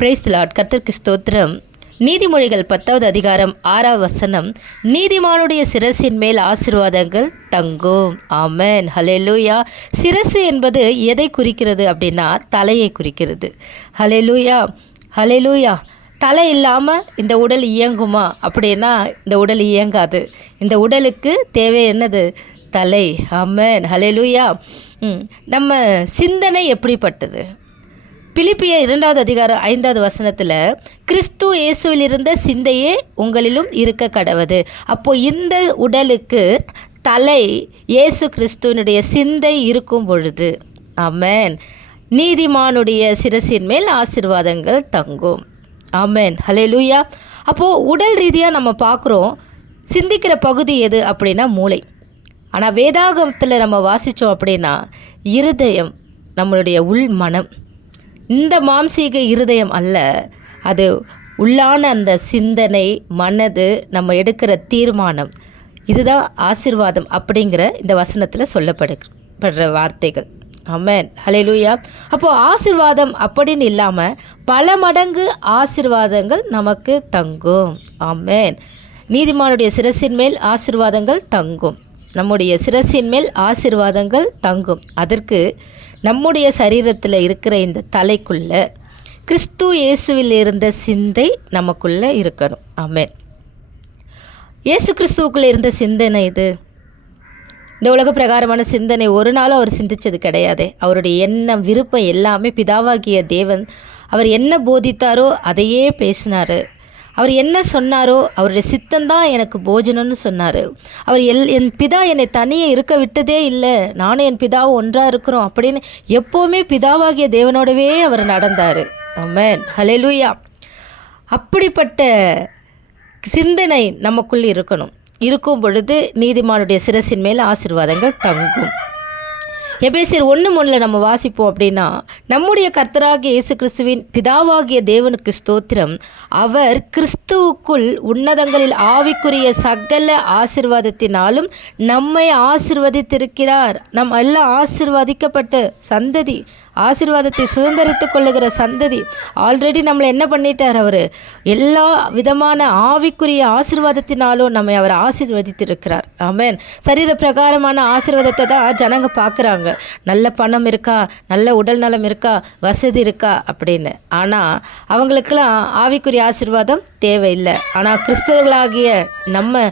Praise the Lord. கர்த்தருக்கு ஸ்தோத்திரம். நீதிமொழிகள் 10வது அதிகாரம் 6வது வசனம், நீதிமானுடைய சிரசின் மேல் ஆசீர்வாதங்கள் தங்கும். ஆமென், ஹல்லேலூயா. சிரசு என்பது எதை குறிக்கிறது அப்படின்னா தலையை குறிக்கிறது. ஹல்லேலூயா, ஹல்லேலூயா. தலை இல்லாமல் இந்த உடல் இயங்குமா அப்படின்னா இந்த உடல் இயங்காது. இந்த உடலுக்கு தேவை என்னது? தலை. ஆமென், ஹல்லேலூயா. நம்ம சிந்தனை எப்படிப்பட்டது? பிலிப்பியர் 2வது அதிகாரம் 5வது வசனத்தில், கிறிஸ்து இயேசுவில் இருந்த சிந்தையே உங்களிலும் இருக்க கடவது. அப்போது இந்த உடலுக்கு தலை இயேசு கிறிஸ்துவனுடைய சிந்தை இருக்கும் பொழுது, ஆமென், நீதிமானுடைய சிரசின் மேல் ஆசீர்வாதங்கள் தங்கும். ஆமென், ஹல்லேலூயா. அப்போது உடல் ரீதியாக நம்ம பார்க்குறோம், சிந்திக்கிற பகுதி எது அப்படின்னா மூளை. ஆனால் வேதாகமத்தில் நம்ம வாசித்தோம் அப்படின்னா இருதயம், நம்மளுடைய உள் மனம். இந்த மாம்சீக இருதயம் அல்ல, அது உள்ளான அந்த சிந்தனை, மனது, நம்ம எடுக்கிற தீர்மானம். இதுதான் ஆசீர்வாதம் அப்படிங்கிற இந்த வசனத்தில் சொல்லப்படுற வார்த்தைகள். ஆமென், ஹல்லேலூயா. அப்போது ஆசீர்வாதம் அப்படின்னு இல்லாமல் பல மடங்கு ஆசீர்வாதங்கள் நமக்கு தங்கும். ஆமென். நீதிமானுடைய சிரசின் மேல் ஆசீர்வாதங்கள் தங்கும். நம்முடைய சிரசின் மேல் ஆசீர்வாதங்கள் தங்கும். அதற்கு நம்முடைய சரீரத்தில் இருக்கிற இந்த தலைக்குள்ள கிறிஸ்து இயேசுவில் இருந்த சிந்தை நமக்குள்ளே இருக்கணும். ஆமென். இயேசு கிறிஸ்துவுக்குள்ளே இருந்த சிந்தனை இது. இந்த உலக பிரகாரமான சிந்தனை ஒரு நாளும் அவர் சிந்தித்தது கிடையாது. அவருடைய எண்ணம், விருப்பம் எல்லாமே பிதாவாகிய தேவன் அவர் என்ன போதித்தாரோ அதையே பேசினார். அவர் என்ன சொன்னாரோ, அவருடைய சித்தம்தான் எனக்கு போஜனம்னு சொன்னார். அவர் என் பிதா என்னை தனியே இருக்க விட்டதே இல்லை, நானும் என் பிதாவும் ஒன்றாக இருக்கிறோம் அப்படின்னு எப்போவுமே பிதாவாகிய தேவனோடவே அவர் நடந்தார். ஆமென், ஹல்லேலூயா. அப்படிப்பட்ட சிந்தனை நமக்குள் இருக்கணும். இருக்கும் பொழுது நீதிமானுடைய சிரசின் மேல் ஆசீர்வாதங்கள் தங்கும். எபேசியர் 1:3 நம்ம வாசிப்போம் அப்படின்னா, நம்முடைய கர்த்தராகிய இயேசு கிறிஸ்துவின் பிதாவாகிய தேவனுக்கு ஸ்தோத்திரம், அவர் கிறிஸ்துவுக்குள் உன்னதங்களில் ஆவிக்குரிய சகல ஆசீர்வாதத்தினாலும் நம்மை ஆசீர்வதித்திருக்கிறார். நம்ம எல்லாம் ஆசீர்வதிக்கப்பட்ட சந்ததி, ஆசீர்வாதத்தை சுதந்திரித்து கொள்ளுகிற சந்ததி. ஆல்ரெடி நம்மளை என்ன பண்ணிட்டார்? அவர் எல்லா விதமான ஆவிக்குரிய ஆசீர்வாதத்தினாலும் நம்மை அவர் ஆசீர்வதித்திருக்கிறார். ஆமென். சரீர பிரகாரமான ஆசீர்வாதத்தை தான் ஜனங்க பார்க்குறாங்க. நல்ல பணம் இருக்கா, நல்ல உடல் நலம் இருக்கா, வசதி இருக்கா அப்படின்னு. ஆனால் அவங்களுக்கெல்லாம் ஆவிக்குரிய ஆசீர்வாதம் தேவையில்லை. ஆனால் கிறிஸ்தவர்களாகிய நம்ம,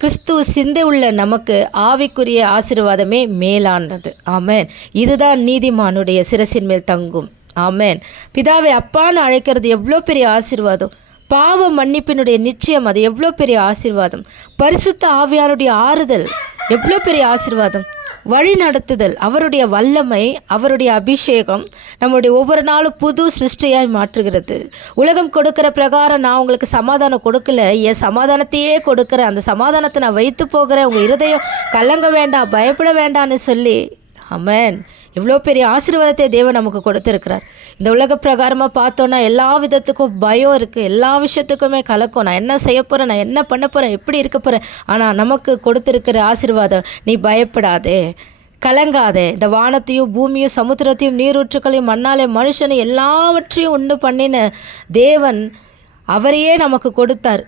கிறிஸ்துவ சிந்தை உள்ள நமக்கு ஆவிக்குரிய ஆசீர்வாதமே மேலானது. ஆமென். இதுதான் நீதிமானுடைய சிரசின் மேல் தங்கும். ஆமென். பிதாவை அப்பான்னு அழைக்கிறது எவ்வளோ பெரிய ஆசீர்வாதம். பாவ மன்னிப்பினுடைய நிச்சயம், அது எவ்வளோ பெரிய ஆசீர்வாதம். பரிசுத்த ஆவியானுடைய ஆறுதல் எவ்வளோ பெரிய ஆசீர்வாதம். வழி நடத்துதல், அவருடைய வல்லமை, அவருடைய அபிஷேகம் நம்மளுடைய ஒவ்வொரு நாளும் புது சிருஷ்டியாய் மாற்றுகிறது. உலகம் கொடுக்கிற பிரகாரம் நான் உங்களுக்கு சமாதானம் கொடுக்கல, என் சமாதானத்தையே கொடுக்குறேன், அந்த சமாதானத்தை நான் வைத்து போகிறேன், உங்கள் இருதயம் கலங்க வேண்டாம், பயப்பட வேண்டாம்னு சொல்லி, ஆமென், இவ்வளோ பெரிய ஆசீர்வாதத்தை தேவன் நமக்கு கொடுத்துருக்கிறார். இந்த உலக பிரகாரமாக பார்த்தோன்னா எல்லா விதத்துக்கும் பயம் இருக்குது, எல்லா விஷயத்துக்குமே கலக்கும். நான் என்ன செய்ய போகிறேன், நான் என்ன பண்ண போகிறேன், எப்படி இருக்க போகிறேன். ஆனால் நமக்கு கொடுத்துருக்கிற ஆசீர்வாதம், நீ பயப்படாதே, கலங்காதே. இந்த வானத்தையும் பூமியும் சமுத்திரத்தையும் நீரூற்றுக்களையும் மண்ணாலே மனுஷனை எல்லாவற்றையும் உண்டு பண்ணின தேவன் அவரையே நமக்கு கொடுத்தார்.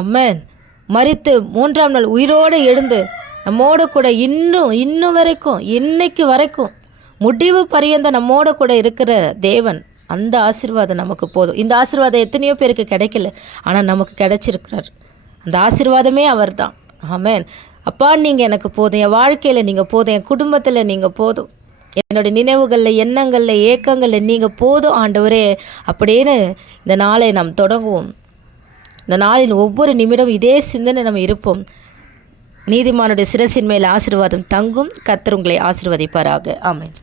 ஆமென். மரித்து 3ஆம் நாள் உயிரோடு எழுந்து நம்மோட கூட இன்னும் வரைக்கும், இன்னைக்கு வரைக்கும் முடிவு பரியந்த நம்மோட கூட இருக்கிற தேவன். அந்த ஆசீர்வாதம் நமக்கு போதும். இந்த ஆசீர்வாதம் எத்தனையோ பேருக்கு கிடைக்கல, ஆனால் நமக்கு கிடைச்சிருக்கிறார். அந்த ஆசீர்வாதமே அவர் தான். ஆமென். அப்பா, நீங்கள் எனக்கு போதும், என் வாழ்க்கையில் நீங்கள் போதும், என் குடும்பத்தில் நீங்கள் போதும், என்னோடய நினைவுகளில், எண்ணங்களில், ஏக்கங்களில் நீங்கள் போதும் ஆண்டவரே அப்படின்னு இந்த நாளை நாம் தொடங்குவோம். இந்த நாளின் ஒவ்வொரு நிமிடம் இதே சிந்தனை நம்ம இருப்போம். நீதிமானுடைய சிரசின் மேல் ஆசீர்வாதம் தங்கும். கர்த்தர் உங்களை ஆசீர்வதிப்பாராக. ஆமென்.